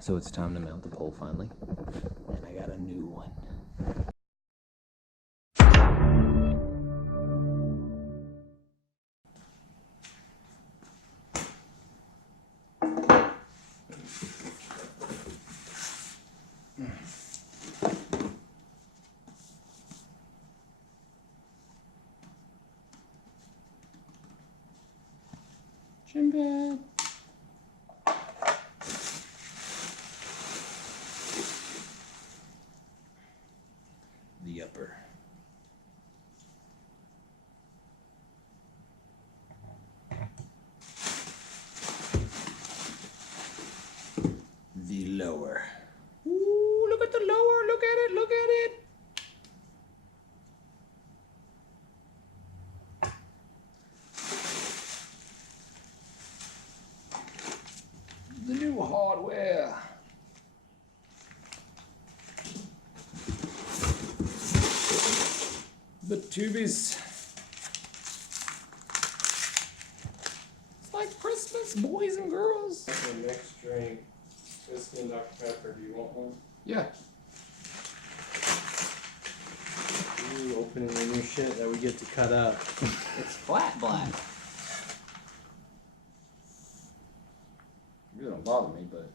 So it's time to mount the pole finally. And I got a new one. Gym bag. The upper. The lower. Ooh, look at the lower. Look at it. Look at it. The new hardware. The tubies. It's like Christmas, boys and girls. The next drink, whiskey and Dr. Pepper. Do you want one? Yeah. Ooh, opening the new shit that we get to cut up. It's flat black. It really don't bother me, but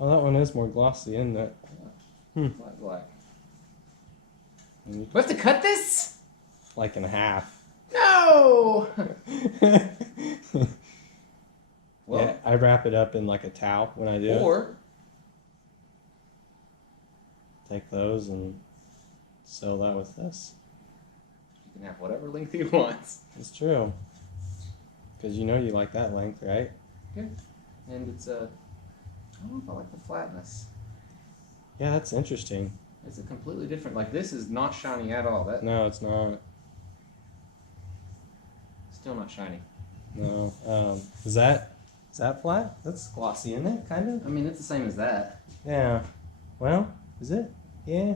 Oh, that one is more glossy, isn't it? flat black. We have to cut this? Like in half. No! Well, Yeah, I wrap it up in like a towel when I do it. or Take those and sew that with this. you can have whatever length you want. It's true. Because you know you like that length, right? Good. And it's I don't know if I like the flatness. Yeah, that's interesting. It's a completely different. Like this is not shiny at all. That No, it's not. still not shiny. No. Is that flat? That's glossy, isn't it? Kind of. I mean, it's the same as that. Yeah. Well, is it? Yeah.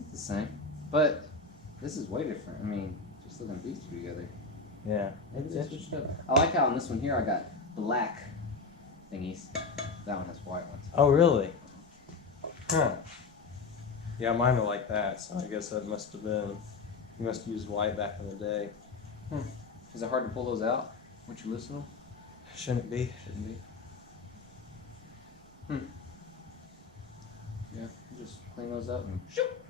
It's the same, but this is way different. I mean, just looking at these two together. Yeah. Maybe It's they interesting. switched up. I like how on this one here I got black thingies. That one has white ones. Oh, really? Huh. Yeah, mine are like that, so I guess that must have been. You must use white back in the day. Is it hard to pull those out once you loosen them? Shouldn't it be? Shouldn't be. Yeah, you just clean those up and shoop,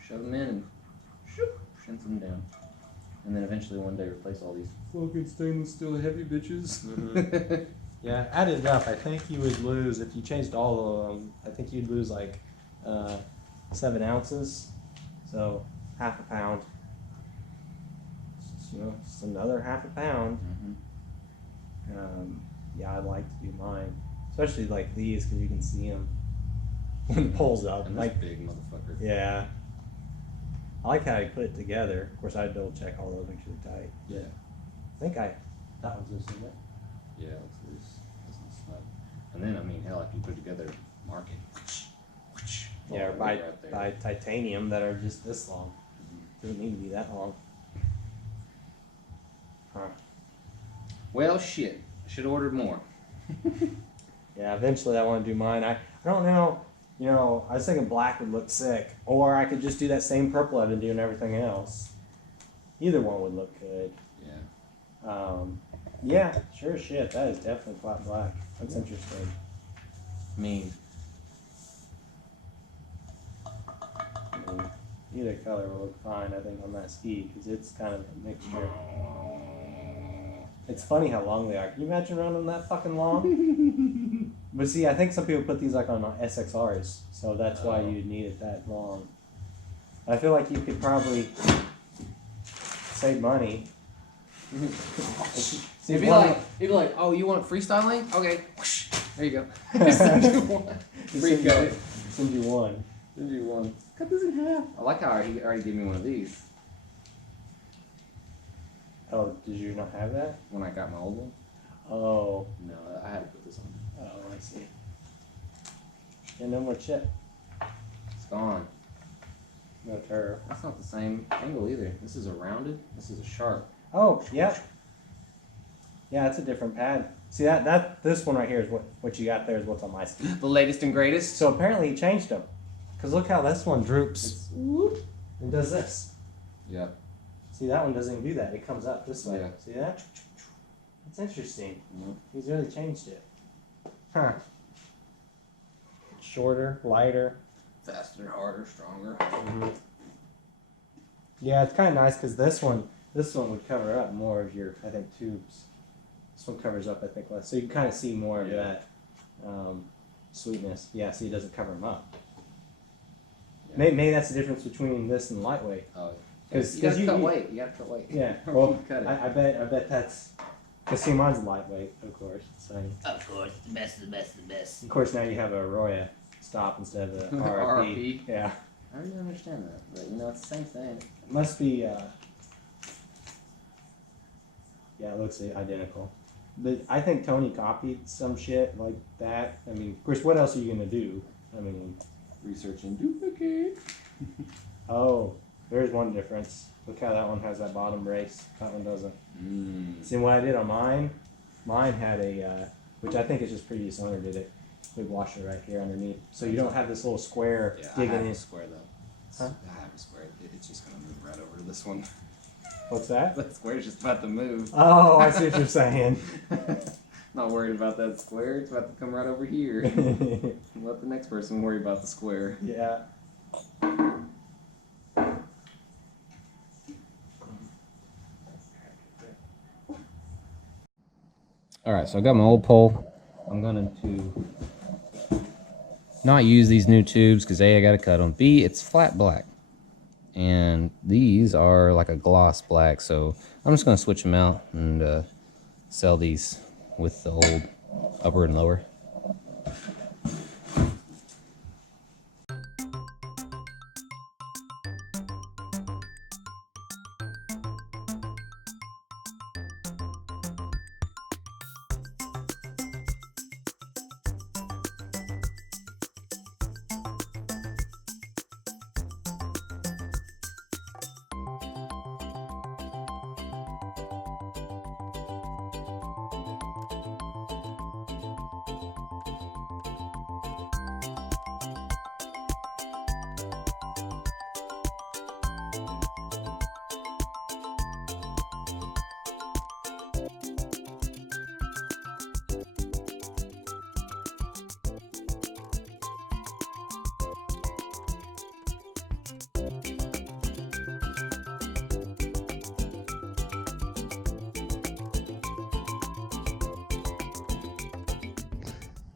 shove them in and shoop, shinch them down. And then eventually one day replace all these fucking stainless steel heavy bitches. Mm-hmm. Yeah, added up, I think you would lose, if you changed all of them, I think you'd lose like 7 ounces. So, half a pound. Just, just another half a pound. Yeah, I like to do mine. Especially like these, because you can see them when it pulls up. And like, big motherfucker. yeah. I like how I put it together. Of course, I double check all those, make sure they're tight. Yeah. I think that one's loose, isn't it? Yeah, it's loose. It's not snug. And then, I mean, hell, if you put it together, mark it. Yeah, or All the way buy, right there. buy titanium that are just this long. Doesn't need to be that long. Huh. Well, shit. I should have ordered more. Yeah, eventually I want to do mine. I don't know, I was thinking black would look sick. Or I could just do that same purple I've been doing everything else. Either one would look good. Yeah. Yeah, sure as shit. That is definitely flat black. That's interesting. I mean, Either color will look fine, I think, on that ski, because it's kind of a mixture. It's funny how long they are. Can you imagine running them that fucking long? But see, I think some people put these like on SXRs, so that's why you need it that long. I feel like you could probably save money. it'd be like, oh, you want freestyling? Okay, whoosh, there you go. Send you one. Free cut. Send you one. Send you one. Cut this in half. I like how he already gave me one of these Oh, did you not have that? when I got my old one. Oh. No, I had to put this on. Oh, I see. Yeah, no more chip. It's gone. No turf. That's not the same angle either. This is a rounded. This is a sharp. Oh, yeah. Yeah, it's a different pad. See this one right here is what you got there is what's on my ski. The latest and greatest. So apparently he changed them. Cause look how this one droops and does this. Yeah. See, that one doesn't even do that. It comes up this way. Yeah. See that? That's interesting. Yep. He's really changed it. Huh. Shorter, lighter. Faster, harder, stronger. Mm-hmm. Yeah, it's kind of nice because this one would cover up more of your, I think, tubes. This one covers up, I think, less. So you can kind of see more of that sweetness. Yeah, see, it doesn't cover them up. Yeah. Maybe that's the difference between this and lightweight. Oh, because you gotta cut weight. You gotta cut weight. Yeah. Well, I bet that's. Cause see, mine's lightweight, of course. So, of course, the best of the best of the best. of course, now you have a Roya stop instead of the RRP. RRP. Yeah. I don't even understand that, but it's the same thing. It must be. Yeah, it looks identical. But I think Tony copied some shit like that. I mean, of course, what else are you gonna do? I mean, Research and duplicate. oh, there's one difference. Look how that one has that bottom brace. That one doesn't. See what I did on mine? Mine had a, which I think is just previous owner did it. Big washer right here underneath, so you don't have this little square digging in. Square though. Huh? I have a square. It's just gonna move right over to this one. What's that? That square's just about to move. Oh, I see what you're saying. Not worried about that square. It's about to come right over here. Let the next person worry about the square. Yeah. Alright, so I got my old pole. I'm going to not use these new tubes because A, I got to cut them. B, it's flat black. And these are like a gloss black, so I'm just going to switch them out and sell these with the old upper and lower.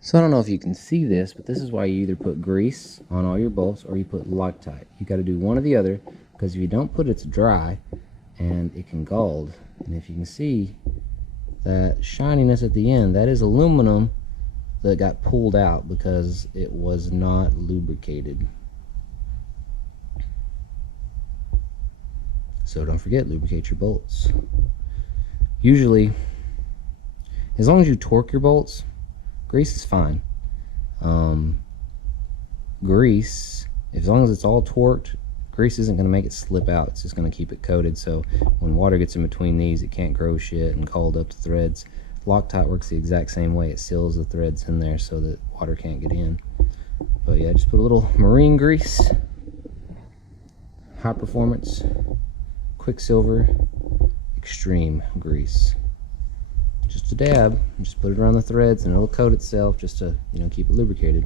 So I don't know if you can see this, but this is why you either put grease on all your bolts or you put Loctite. You got to do one or the other, because if you don't put it, it's dry and it can gald. And if you can see that shininess at the end, that is aluminum that got pulled out because it was not lubricated. So don't forget, lubricate your bolts. Usually, as long as you torque your bolts, grease is fine. Grease, as long as it's all torqued, grease isn't going to make it slip out. It's just going to keep it coated, so when water gets in between these, it can't grow shit and called up the threads. Loctite works the exact same way. It seals the threads in there so that water can't get in. But yeah, just put a little marine grease, high performance, Quicksilver, extreme grease. Just a dab, just put it around the threads and it'll coat itself just to, keep it lubricated.